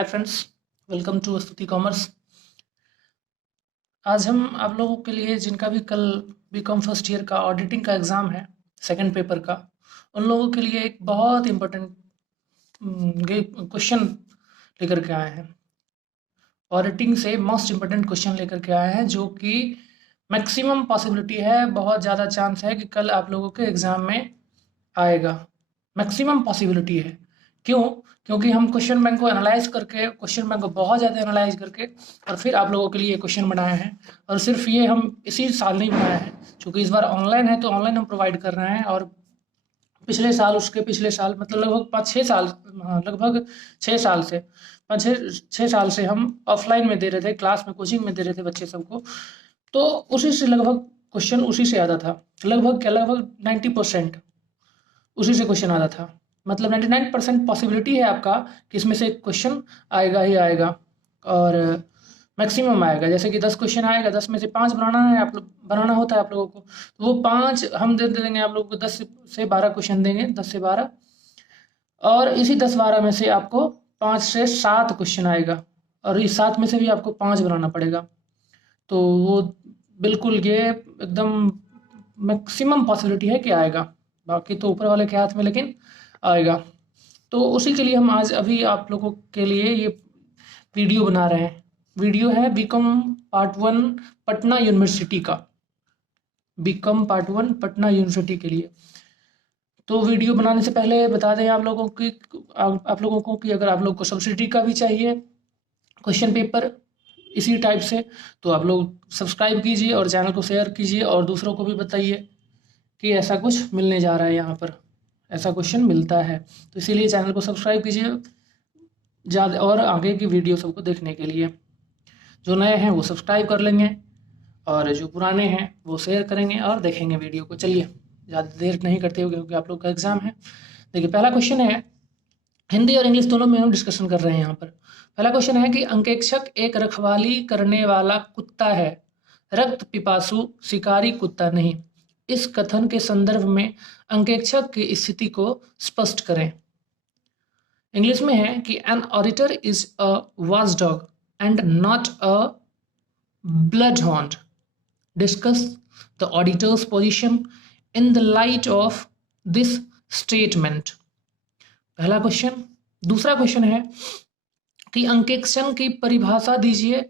Hi friends, welcome to स्तुति commerce. आज हम आप लोगों के लिए जिनका भी कल बीकॉम फर्स्ट ईयर का ऑडिटिंग का एग्ज़ाम है, सेकंड पेपर का, उन लोगों के लिए एक बहुत इम्पोर्टेंट क्वेश्चन लेकर के आए हैं। ऑडिटिंग से मोस्ट इम्पोर्टेंट क्वेश्चन लेकर के आए हैं, जो कि मैक्सिमम पॉसिबिलिटी है, बहुत ज़्यादा चांस है कि कल आप लोगों के एग्ज़ाम में आएगा। मैक्सिमम पॉसिबिलिटी है। क्यों? क्योंकि हम क्वेश्चन बैंक को एनालाइज करके, क्वेश्चन बैंक को बहुत ज़्यादा एनालाइज करके और फिर आप लोगों के लिए क्वेश्चन बनाए हैं। और सिर्फ ये हम इसी साल नहीं बनाए हैं, क्योंकि इस बार ऑनलाइन है तो ऑनलाइन हम प्रोवाइड कर रहे हैं। और पिछले साल, उसके पिछले साल, मतलब लगभग 5-6 साल, हाँ, लगभग 6 साल से 5-6 साल से हम ऑफलाइन में दे रहे थे, क्लास में, कोचिंग में दे रहे थे बच्चे सबको। तो उसी से लगभग क्वेश्चन उसी से आता था। लगभग क्या, लगभग 90% उसी से क्वेश्चन आता था। मतलब 99% पॉसिबिलिटी है आपका कि इसमें से क्वेश्चन आएगा ही आएगा, और मैक्सिमम आएगा। जैसे कि 10 क्वेश्चन आएगा, 10 में से 5 बनाना है, आप लोग बनाना होता है आप लोगों को, तो वो 5 हम दे देंगे आप लोगों को। 10 से 12 क्वेश्चन देंगे, 10 से 12, और इसी 10-12 में से आपको 5 से 7 क्वेश्चन आएगा, और इस 7 में से भी आपको 5 बनाना पड़ेगा। तो वो बिल्कुल ये एकदम मैक्सिमम पॉसिबिलिटी है कि आएगा। बाकी तो ऊपर वाले के हाथ में, लेकिन आएगा। तो उसी के लिए हम आज अभी आप लोगों के लिए ये वीडियो बना रहे हैं। वीडियो है बीकॉम पार्ट 1 पटना यूनिवर्सिटी का, बीकॉम पार्ट 1 पटना यूनिवर्सिटी के लिए। तो वीडियो बनाने से पहले बता दें आप लोगों को कि अगर आप लोग को सब्सिडी का भी चाहिए क्वेश्चन पेपर इसी टाइप से, तो आप लोग सब्सक्राइब कीजिए और चैनल को शेयर कीजिए और दूसरों को भी बताइए कि ऐसा कुछ मिलने जा रहा है, यहाँ पर ऐसा क्वेश्चन मिलता है। तो इसीलिए चैनल को सब्सक्राइब कीजिए ज़्यादा, और आगे की वीडियो सबको देखने के लिए। जो नए हैं वो सब्सक्राइब कर लेंगे, और जो पुराने हैं वो शेयर करेंगे और देखेंगे वीडियो को। चलिए, ज़्यादा देर नहीं करते हुए, क्योंकि आप लोग का एग्ज़ाम है। देखिए, पहला क्वेश्चन है, हिंदी और इंग्लिश दोनों में हम डिस्कशन कर रहे हैं यहाँ पर। पहला क्वेश्चन है कि अंकेक्षक एक रखवाली करने वाला कुत्ता है, रक्त पिपासु शिकारी कुत्ता नहीं। इस कथन के संदर्भ में अंकेक्षक की स्थिति को स्पष्ट करें। इंग्लिश में है कि N auditor is a watchdog and not a bloodhound. Discuss the auditors position in the light of this statement. पहला क्वेश्चन। दूसरा क्वेश्चन है कि अंकेक्षण की परिभाषा दीजिए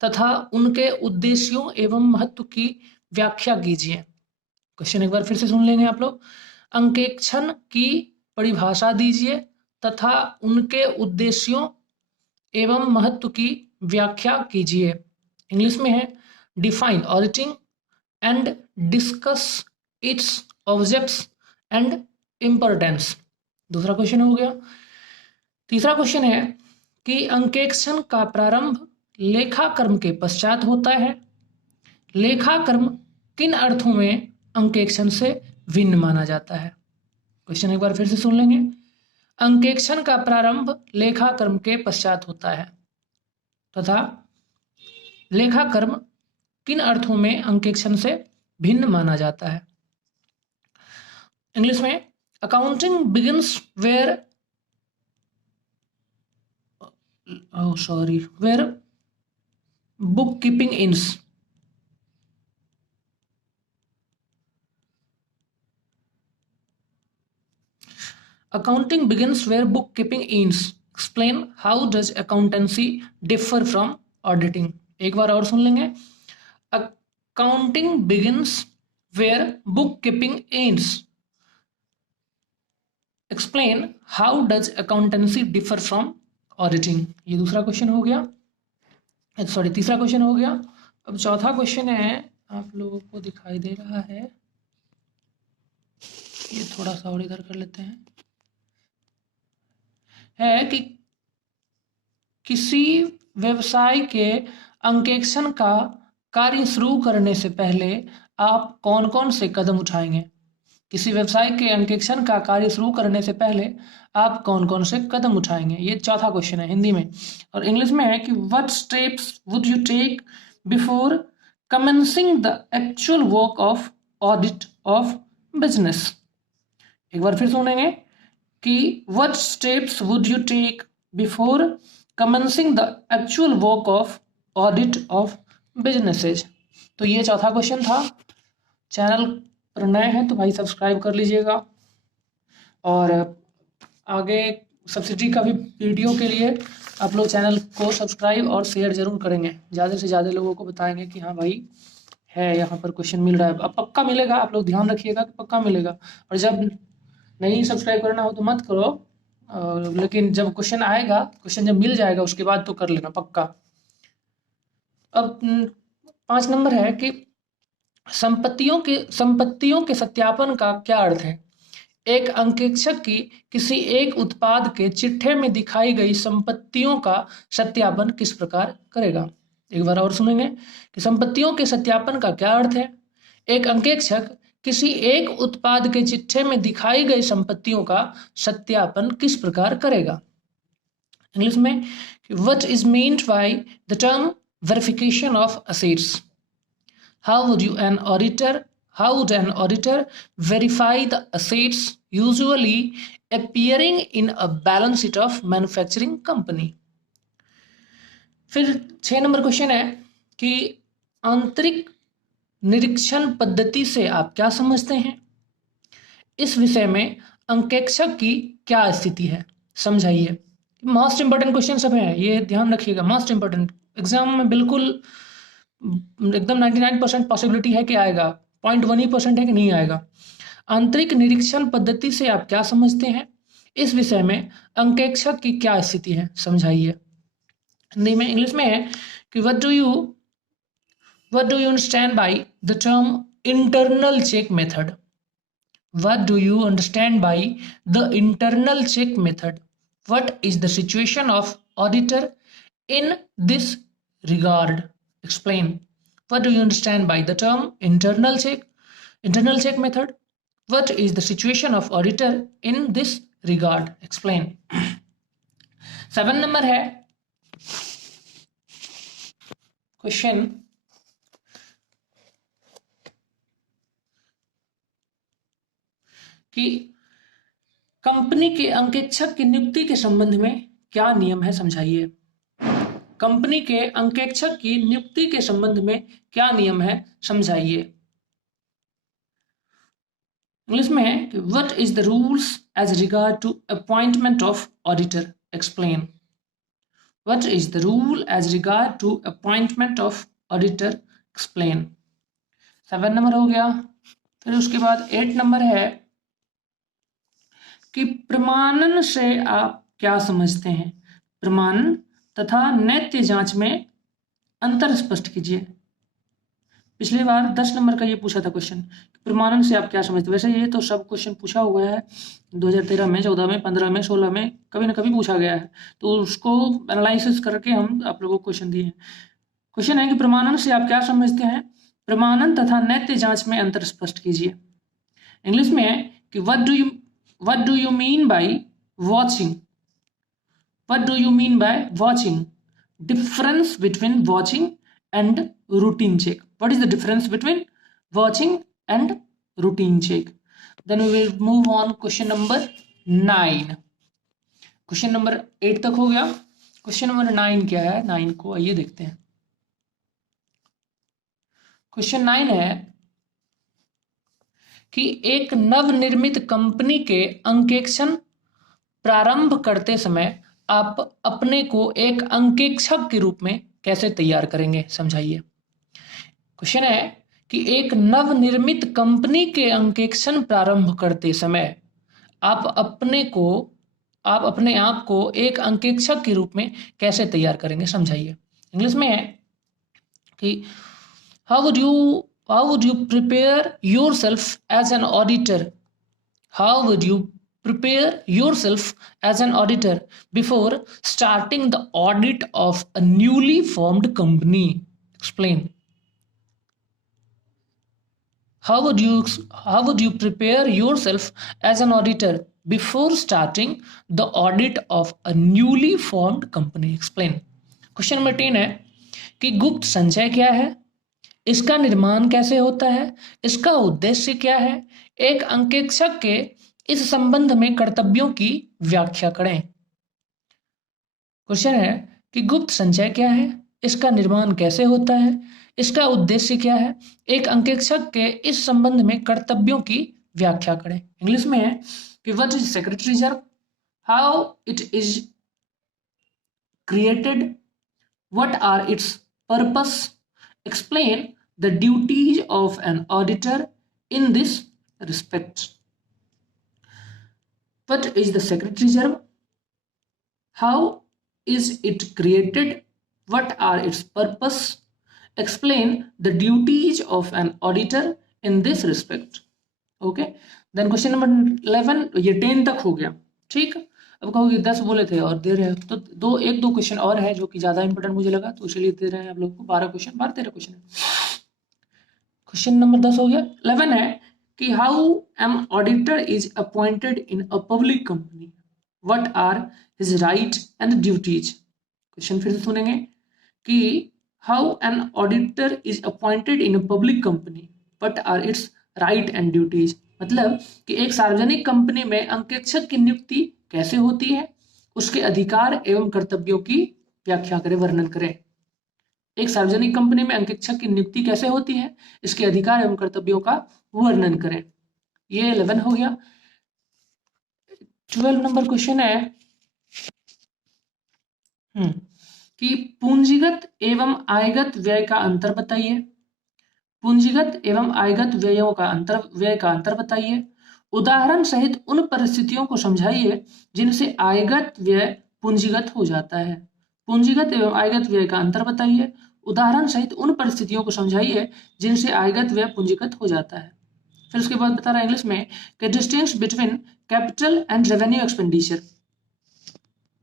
तथा उनके उद्देश्यों एवं महत्व की व्याख्या कीजिए। क्वेश्चन एक बार फिर से सुन लेंगे आप लोग। अंकेक्षण की परिभाषा दीजिए तथा उनके उद्देश्यों एवं महत्व की व्याख्या कीजिए। इंग्लिश में है define auditing and discuss its objects and importance. दूसरा क्वेश्चन हो गया। तीसरा क्वेश्चन है कि अंकेक्षण का प्रारंभ लेखाकर्म के पश्चात होता है। लेखाकर्म किन अर्थों में अंकेक्षण से भिन्न माना जाता है। क्वेश्चन एक बार फिर से सुन लेंगे। अंकेक्षण का प्रारंभ लेखाकर्म के पश्चात होता है तथा लेखाकर्म किन अर्थों में अंकेक्षण से भिन्न माना जाता है। इंग्लिश में accounting begins where where bookkeeping ends. Accounting begins where bookkeeping ends. Explain how does accountancy differ from auditing. एक बार और सुन लेंगे। Accounting begins where bookkeeping ends. Explain how does accountancy differ from auditing. ये दूसरा question हो गया, sorry तीसरा question हो गया। अब चौथा क्वेश्चन है, आप लोगों को दिखाई दे रहा है, ये थोड़ा सा और इधर कर लेते हैं, है कि किसी व्यवसाय के अंकेक्षण का कार्य शुरू करने से पहले आप कौन कौन से कदम उठाएंगे। किसी व्यवसाय के अंकेक्षण का कार्य शुरू करने से पहले आप कौन कौन से कदम उठाएंगे। ये चौथा क्वेश्चन है हिंदी में। और इंग्लिश में है कि what steps would you take before commencing the actual work of audit of business. एक बार फिर सुनेंगे कि what steps would you take before commencing the actual work of audit of businesses. तो ये चौथा क्वेश्चन था। चैनल पर नए हैं तो भाई सब्सक्राइब कर लीजिएगा, और आगे सब्सिडी का भी वीडियो के लिए आप लोग चैनल को सब्सक्राइब और शेयर जरूर करेंगे, ज़्यादा से ज़्यादा लोगों को बताएंगे कि हाँ भाई है, यहाँ पर क्वेश्चन मिल रहा है। अब पक्का मिलेगा, आप लोग ध्यान रखिएगा कि पक्का मिलेगा। और जब नहीं सब्सक्राइब करना हो तो मत करो, लेकिन जब क्वेश्चन आएगा, क्वेश्चन जब मिल जाएगा उसके बाद तो कर लेना पक्का। अब 5 नंबर है कि संपत्तियों के सत्यापन का क्या अर्थ है। एक अंकेक्षक की किसी एक उत्पाद के चिट्ठे में दिखाई गई संपत्तियों का सत्यापन किस प्रकार करेगा। एक बार और सुनेंगे कि संपत्तियों के सत्यापन का क्या अर्थ है। एक अंकेक्षक किसी एक उत्पाद के चिट्ठे में दिखाई गई संपत्तियों का सत्यापन किस प्रकार करेगा। इंग्लिश में, what is meant by the term verification of assets. How would an auditor verify the assets usually appearing in a balance sheet of manufacturing company? फिर 6 नंबर क्वेश्चन है कि आंतरिक निरीक्षण पद्धति से आप क्या समझते हैं। इस विषय में अंकेक्षक की क्या स्थिति है, समझाइए। मोस्ट इंपॉर्टेंट क्वेश्चन सब हैं, ये ध्यान रखिएगा। मोस्ट इंपॉर्टेंट, एग्जाम में बिल्कुल एकदम 99% पॉसिबिलिटी है कि आएगा, 0.1% है कि नहीं आएगा। आंतरिक निरीक्षण पद्धति से आप क्या समझते हैं, इस विषय में अंकेक्षक की क्या स्थिति है, समझाइए। हिंदी में, इंग्लिश में है कि what do you understand by the term internal check method. What do you understand by the internal check method? What is the situation of auditor in this regard? Explain. What do you understand by the term internal check method? What is the situation of auditor in this regard? Explain. 7 number है question कि company के अंकेक्षक की नियुक्ति के संबंध में क्या नियम है, समझाइए। कंपनी के अंकेक्षक की नियुक्ति के संबंध में क्या नियम है, समझाइए। इंग्लिश में है कि what is the rules as regard to appointment of auditor. Explain. What is the rule as regard to appointment of auditor. Explain. 7 number हो गया। फिर उसके बाद 8 नंबर है कि प्रमाणन से आप क्या समझते हैं। प्रमाणन तथा नैत्य जांच में अंतर स्पष्ट कीजिए। पिछली बार 10 नंबर का ये पूछा था क्वेश्चन, प्रमाणन से आप क्या समझते हैं। वैसे ये तो सब क्वेश्चन पूछा हुआ है 2013 में, 14 में, 15 में, 16 में, कभी ना कभी पूछा गया है, तो उसको एनालिसिस करके हम आप लोगों को क्वेश्चन दिए हैं। क्वेश्चन है कि प्रमाणन से आप क्या समझते हैं, प्रमाणन तथा नैत्य जांच में अंतर स्पष्ट कीजिए। इंग्लिश में है कि what do you mean by watching? What do you mean by watching? Difference between watching and routine check. What is the difference between watching and routine check? Then we will move on question number 9. Question number 8 तक हो गया। Question number 9 क्या है, 9 को आइए देखते हैं। Question 9 है कि एक नवनिर्मित कंपनी के अंकेक्षण प्रारंभ करते समय आप अपने को एक अंकेक्षक के रूप में कैसे तैयार करेंगे, समझाइए। क्वेश्चन है कि एक नवनिर्मित कंपनी के अंकेक्षण प्रारंभ करते समय आप अपने आप को एक अंकेक्षक के रूप में कैसे तैयार करेंगे, समझाइए। इंग्लिश में है कि how would you prepare yourself as an auditor? How would you prepare yourself as an auditor before starting the audit of a newly formed company? Explain. How would you prepare yourself as an auditor before starting the audit of a newly formed company? Explain. Question number 10 है कि गुप्त संचय क्या है, इसका निर्माण कैसे होता है, इसका उद्देश्य क्या है, एक अंकेक्षक के इस संबंध में कर्तव्यों की व्याख्या करें। क्वेश्चन है कि गुप्त संचय क्या है, इसका निर्माण कैसे होता है, इसका उद्देश्य क्या है, एक अंकेक्षक के इस संबंध में कर्तव्यों की व्याख्या करें। इंग्लिश में है कि what is secretary reserve, how it is created, what are its purpose, explain the duties of an auditor in this respect. What is the secretary reserve, how is it created, what are its purpose, explain the duties of an auditor in this respect. Okay, then question number 11, ये 10 तक हो गया, ठीक। अब कहोगे 10 बोले थे और दे रहे हैं, तो एक दो क्वेश्चन और है जो कि ज्यादा इंपॉर्टेंट मुझे लगा, तो इसलिए दे रहे हैं आप लोग को 12 क्वेश्चन, 12-13 क्वेश्चन है। क्वेश्चन नंबर 10 हो गया। 11 है कि how an auditor is appointed in a public company, what are his right and duties. Question फिर से सुनेंगे कि how an auditor is appointed in a public company, what are its right and duties. मतलब कि एक सार्वजनिक company में अंकेक्षक की नियुक्ति कैसे होती है, उसके अधिकार एवं कर्तव्यों की व्याख्या करें, वर्णन करें। एक सार्वजनिक कंपनी में अंकेक्षक की नियुक्ति कैसे होती है, इसके अधिकार एवं कर्तव्यों का वर्णन करें। ये 11 हो गया। 12 नंबर क्वेश्चन है कि पूंजीगत एवं आयगत व्यय का अंतर बताइए। पूंजीगत एवं आयगत व्ययों का व्यय का अंतर बताइए। उदाहरण सहित उन परिस्थितियों को समझाइए जिनसे आयगत व्यय पूंजीगत हो जाता है। पूंजीगत एवं आयगत व्यय का अंतर बताइए। उदाहरण सहित उन परिस्थितियों को समझाइए जिनसे आयगत व्यय पूंजीगत हो जाता है। फिर उसके बाद बता रहा है इंग्लिश में कि distinguish between capital and revenue expenditure.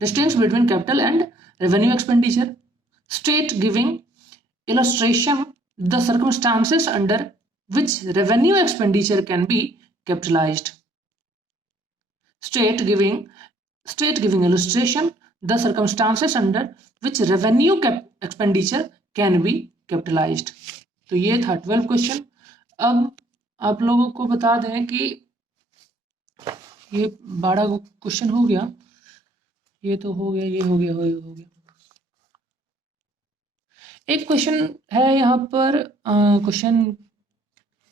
Distinguish between capital and revenue expenditure. State giving illustration the circumstances under which revenue expenditure can be capitalized. State giving illustration the circumstances under which revenue expenditure can be capitalized. तो ये था 12 question. अब आप लोगों को बता दें कि ये 12 क्वेश्चन हो गया, ये तो हो गया, ये हो गया, हो गया। एक क्वेश्चन है यहाँ पर, क्वेश्चन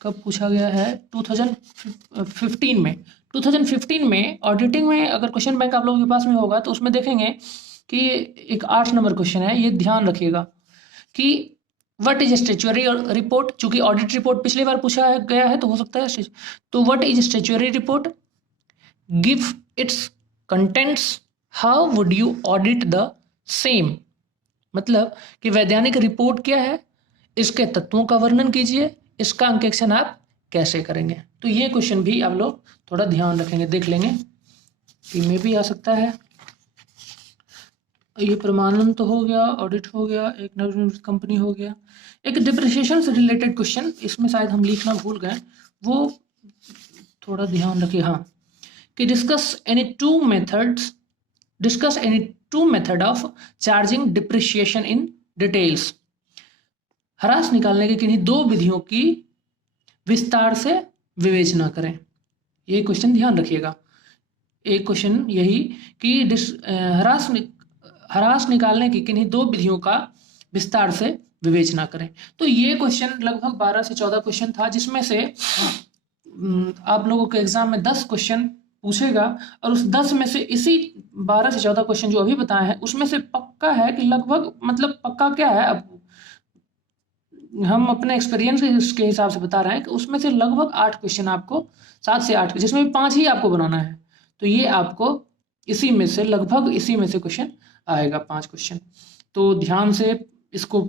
कब पूछा गया है, 2015 में। 2015 में ऑडिटिंग में अगर क्वेश्चन बैंक आप लोगों के पास में होगा तो उसमें देखेंगे कि एक 8 नंबर क्वेश्चन है, ये ध्यान रखिएगा कि व्हाट इज स्टैट्यूटरी रिपोर्ट। चूंकि ऑडिट रिपोर्ट पिछली बार पूछा गया है तो हो सकता है, तो what is statutory report, give its contents, how would you audit the same. मतलब कि वैधानिक रिपोर्ट क्या है, इसके तत्वों का वर्णन कीजिए, इसका अंकेक्षण आप कैसे करेंगे। तो ये क्वेश्चन भी आप लोग थोड़ा ध्यान रखेंगे, देख लेंगे कि में भी आ सकता है। ये प्रमाणन तो हो गया, ऑडिट हो गया, एक नवनिर्मित कंपनी हो गया। एक डिप्रिसिएशन से रिलेटेड क्वेश्चन, इसमें शायद हम लिखना भूल गए, वो थोड़ा ध्यान रखिए। हाँ, कि discuss any two method of charging depreciation in details. ह्रास निकालने की किन्हीं 2 विधियों की विस्तार से विवेचना करें। ये क्वेश्चन ध्यान रखिएगा। एक क्वेश्चन यही कि ह्रास निकालने की किन्हीं 2 विधियों का विस्तार से विवेचना करें। तो ये क्वेश्चन लगभग 12 से 14 क्वेश्चन था, जिसमें से आप लोगों के एग्जाम में 10 क्वेश्चन पूछेगा, और उस 10 में से इसी 12 से 14 क्वेश्चन जो अभी बताए हैं उसमें से पक्का है कि लगभग, मतलब पक्का क्या है, अब हम अपने एक्सपीरियंस के हिसाब से बता रहे हैं कि उसमें से लगभग 8 क्वेश्चन आपको, 7 से 8, जिसमें भी 5 ही आपको बनाना है, तो ये आपको इसी में से लगभग इसी में से क्वेश्चन आएगा, 5 क्वेश्चन। तो ध्यान से इसको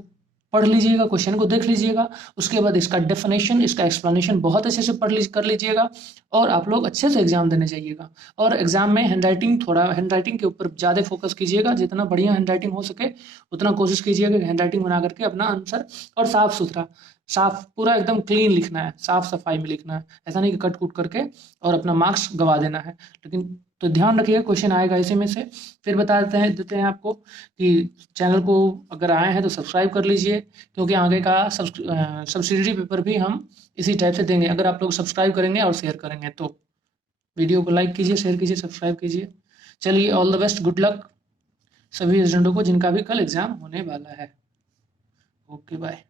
पढ़ लीजिएगा, क्वेश्चन को देख लीजिएगा, उसके बाद इसका डेफिनेशन, इसका एक्सप्लेनेशन बहुत अच्छे से कर लीजिएगा, और आप लोग अच्छे से एग्जाम देने जाइएगा। और एग्जाम में हैंडराइटिंग के ऊपर ज़्यादा फोकस कीजिएगा, जितना बढ़िया हैंडराइटिंग हो सके उतना कोशिश कीजिएगा कि हैंडराइटिंग बना करके अपना आंसर, और साफ सुथरा, साफ, पूरा एकदम क्लीन लिखना है, साफ सफाई में लिखना है, ऐसा नहीं कि कट कुट करके और अपना मार्क्स गवा देना है। लेकिन तो ध्यान रखिएगा, क्वेश्चन आएगा इसी में से। फिर बता देते हैं आपको कि चैनल को अगर आए हैं तो सब्सक्राइब कर लीजिए, क्योंकि आगे का सब्सिडरी पेपर भी हम इसी टाइप से देंगे, अगर आप लोग सब्सक्राइब करेंगे और शेयर करेंगे तो। वीडियो को लाइक कीजिए, शेयर कीजिए, सब्सक्राइब कीजिए। चलिए, all the best, good luck. सभी स्टूडेंटों को जिनका भी कल एग्ज़ाम होने वाला है। Okay bye.